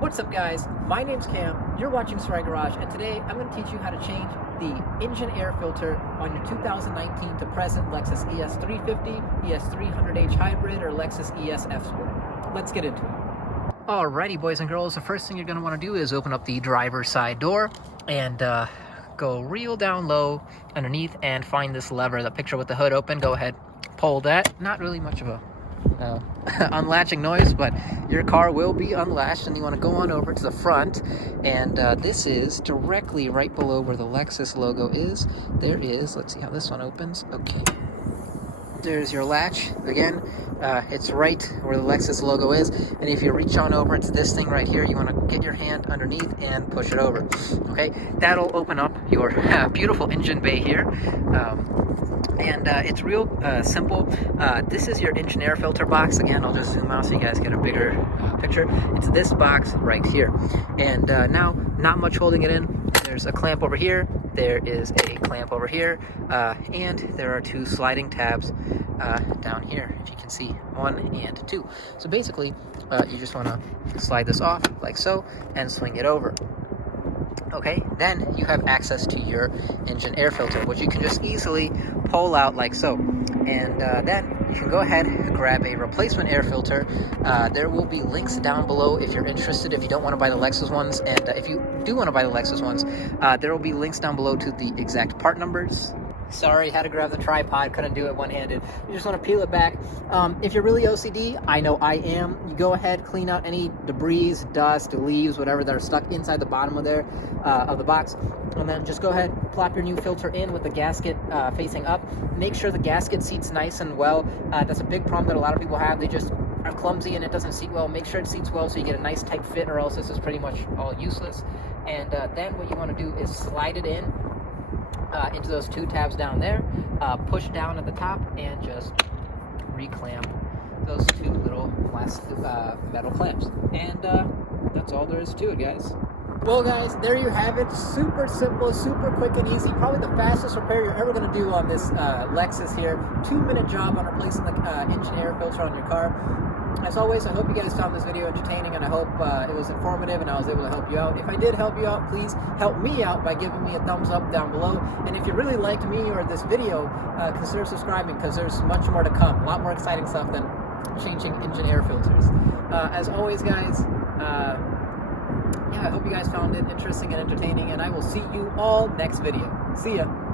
What's up guys, my name's Cam, you're watching Sarai Garage, and today I'm going to teach you how to change the engine air filter on your 2019 to present Lexus ES350, ES300h Hybrid, or Lexus ES Sport. Let's get into it. Alrighty boys and girls, the first thing you're going to want to do is open up the driver's side door and go real down low underneath and find this lever, the picture with the hood open. Go ahead, pull that. Not really much of a unlatching noise, but your car will be unlatched, and you want to go on over to the front, and this is directly right below where the Lexus logo is. There is, let's see how this one opens. Okay, there's your latch. Again, it's right where the Lexus logo is, and if you reach on over, it's this thing right here. You want to get your hand underneath and push it over. Okay, that'll open up your beautiful engine bay here. And it's real simple. This is your engine air filter box. Again, I'll just zoom out so you guys get a bigger picture. It's this box right here. And now, not much holding it in. There's a clamp over here. There is a clamp over here. And there are two sliding tabs down here, if you can see, 1 and 2. So basically, you just want to slide this off like so and swing it over. Okay, then you have access to your engine air filter, which you can just easily pull out like so. And then you can go ahead and grab a replacement air filter. There will be links down below if you're interested, if you don't want to buy the Lexus ones. And if you do want to buy the Lexus ones, there will be links down below to the exact part numbers. Sorry, had to grab the tripod, couldn't do it one-handed. You just want to peel it back. If you're really OCD, I know I am, you go ahead, clean out any debris, dust, leaves, whatever that are stuck inside the bottom of there, of the box. And then just go ahead, plop your new filter in with the gasket facing up. Make sure the gasket seats nice and well. That's a big problem that a lot of people have. They just are clumsy and it doesn't seat well. Make sure it seats well so you get a nice tight fit, or else this is pretty much all useless. And then what you want to do is slide it in into those two tabs down there, push down at the top, and just reclamp those two little plastic metal clamps. And that's all there is to it, guys. Well guys, there you have it. Super simple, super quick and easy. Probably the fastest repair you're ever going to do on this Lexus here. 2-minute job on replacing the engine air filter on your car. As always, I hope you guys found this video entertaining, and I hope it was informative and I was able to help you out. If I did help you out, please help me out by giving me a thumbs up down below. And if you really liked me or this video, consider subscribing, because there's much more to come. A lot more exciting stuff than changing engine air filters. As always, guys, yeah, I hope you guys found it interesting and entertaining, and I will see you all next video. See ya.